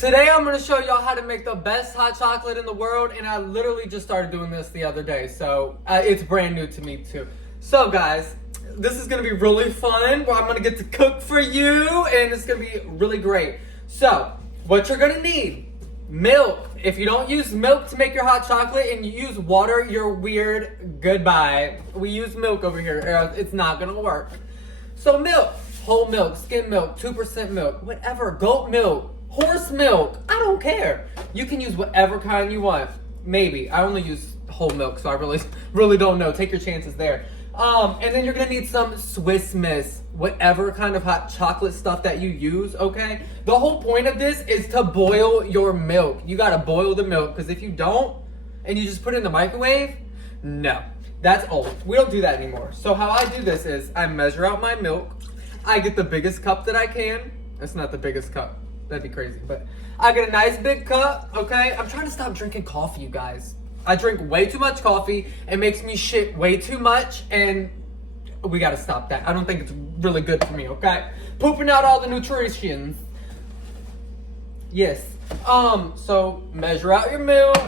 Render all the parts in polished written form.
Today I'm going to show y'all how to make the best hot chocolate in the world, and I literally just started doing this the other day, so it's brand new to me too. So guys, this is going to be really fun, where I'm going to get to cook for you, and it's going to be really great. So, what you're going to need, milk. If you don't use milk to make your hot chocolate and you use water, you're weird. Goodbye. We use milk over here, or else it's not going to work. So milk, whole milk, skim milk, 2% milk, whatever, goat milk, horse milk, I don't care. You can use whatever kind you want. Maybe. I only use whole milk, so I really don't know. Take your chances there. And then you're gonna need some Swiss Miss, whatever kind of hot chocolate stuff that you use, okay? The whole point of this is to boil your milk. You gotta boil the milk, because if you don't, and you just put it in the microwave, no. That's old. We don't do that anymore. So how I do this is I measure out my milk. I get the biggest cup that I can. It's not the biggest cup. That'd be crazy. But I get a nice big cup, okay? I'm trying to stop drinking coffee, you guys. I drink way too much coffee. It makes me shit way too much, and we gotta stop that. I don't think it's really good for me, okay? Pooping out all the nutrition. Yes. So measure out your milk,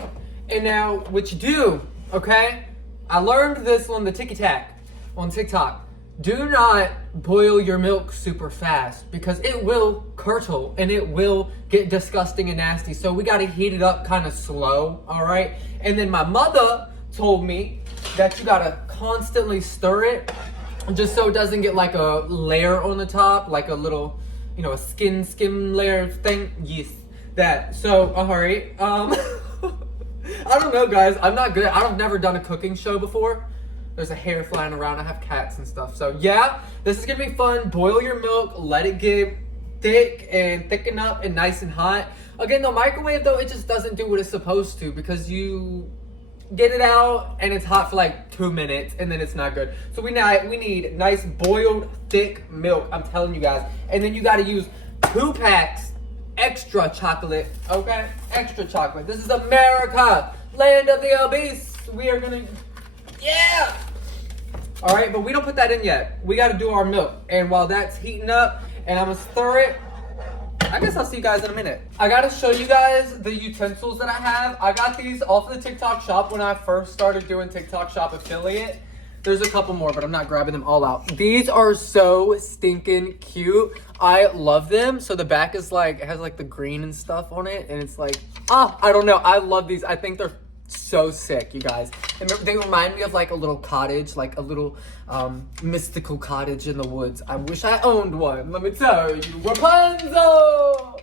and now what you do, okay? I learned this on the TikTok. Do not boil your milk super fast, because it will curdle and it will get disgusting and nasty. So we gotta heat it up kind of slow, all right? And then my mother told me that you gotta constantly stir it, just so it doesn't get like a layer on the top, like a little, you know, a skim layer thing. Yes, that. So, all right. I don't know, guys. I'm not good. I've never done a cooking show before. There's a hair flying around. I have cats and stuff. So, yeah, this is going to be fun. Boil your milk. Let it get thick and thicken up and nice and hot. Again, the microwave, though, it just doesn't do what it's supposed to, because you get it out and it's hot for like 2 minutes and then it's not good. So we need nice boiled, thick milk. I'm telling you guys. And then you got to use 2 packs extra chocolate, okay? Extra chocolate. This is America, land of the obese. We are gonna, yeah! All right, but we don't put that in yet. We gotta do our milk. And while that's heating up and I'm gonna stir it, I guess I'll see you guys in a minute. I gotta show you guys the utensils that I have. I got these off of the TikTok shop when I first started doing TikTok shop affiliate. There's a couple more, but I'm not grabbing them all out. These are so stinking cute. I love them. So the back is like, it has like the green and stuff on it. And it's like, I don't know. I love these. I think they're so sick, you guys. And they remind me of like a little cottage, like a little mystical cottage in the woods. I wish I owned one. Let me tell you, Rapunzel!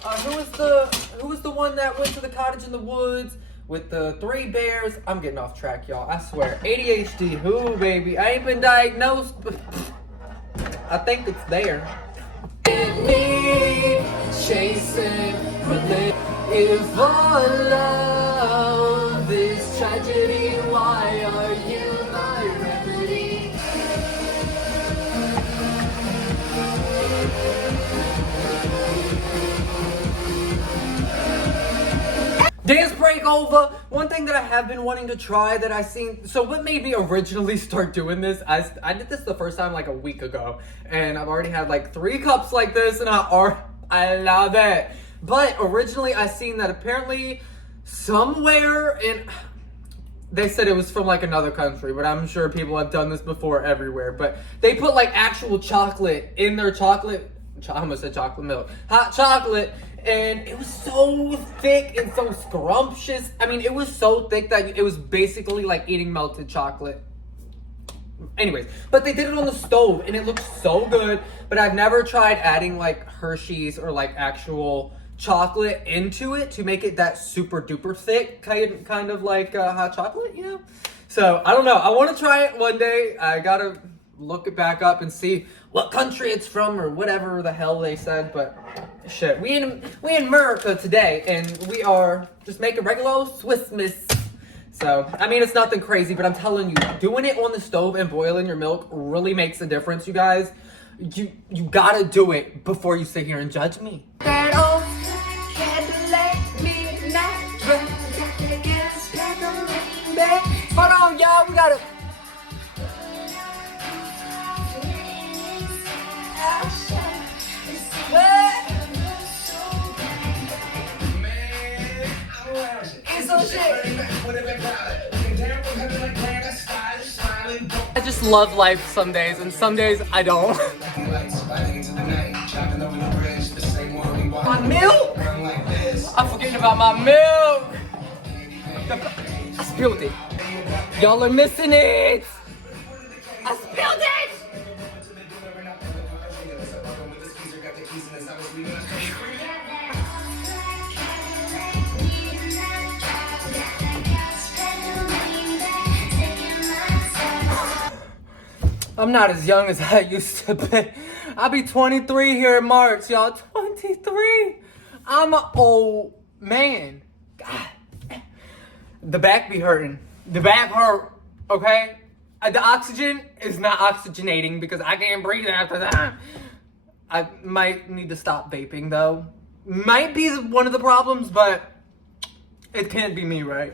Who was the one that went to the cottage in the woods with the 3 bears? I'm getting off track, y'all. I swear. ADHD, who, baby? I ain't been diagnosed, but I think it's there. Me chasing if our love is tragedy, why are you my remedy? Dance break over. One thing that I have been wanting to try that I seen, so what made me originally start doing this, I did this the first time like a week ago, and I've already had like 3 cups like this, and I love it. But originally I seen that apparently somewhere in, they said it was from like another country, but I'm sure people have done this before everywhere, but they put like actual chocolate in their chocolate, I almost said chocolate milk, hot chocolate, and it was so thick and so scrumptious. I mean, it was so thick that it was basically like eating melted chocolate. Anyways, but they did it on the stove and it looked so good, but I've never tried adding like Hershey's or like actual chocolate into it to make it that super duper thick, kind of like hot chocolate, you know? So, I don't know. I want to try it one day. I gotta look it back up and see what country it's from or whatever the hell they said, but shit. We in America today, and we are just making regular Swiss Miss. So, I mean, it's nothing crazy, but I'm telling you, doing it on the stove and boiling your milk really makes a difference, you guys. You gotta do it before you sit here and judge me. Hold on, y'all, we gotta... some shit. I just love life some days, and some days I don't. My milk? I'm forgetting about my milk. I spilled it. Y'all are missing it. I spilled it. I'm not as young as I used to be. I'll be 23 here in March, y'all. 23. I'm an old man. God. The back be hurting. The back hurt, okay? The oxygen is not oxygenating because I can't breathe after that. I might need to stop vaping though. Might be one of the problems, but it can't be me, right?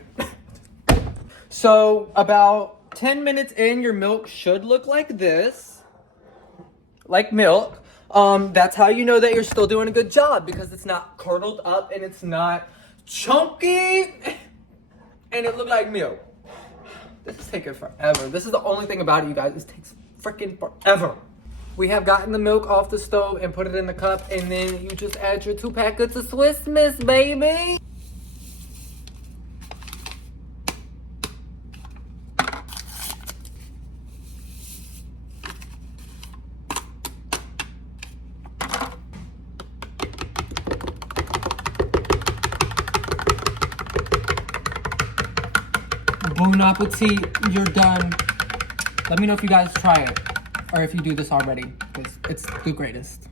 So about 10 minutes in, your milk should look like this. Like milk. That's how you know that you're still doing a good job because it's not curdled up and it's not chunky and it looked like milk. This is taking forever. This is the only thing about it, you guys. This takes freaking forever. We have gotten the milk off the stove and put it in the cup, and then you just add your 2 packets of Swiss Miss, baby. Bon appetit, you're done. Let me know if you guys try it or if you do this already because it's the greatest.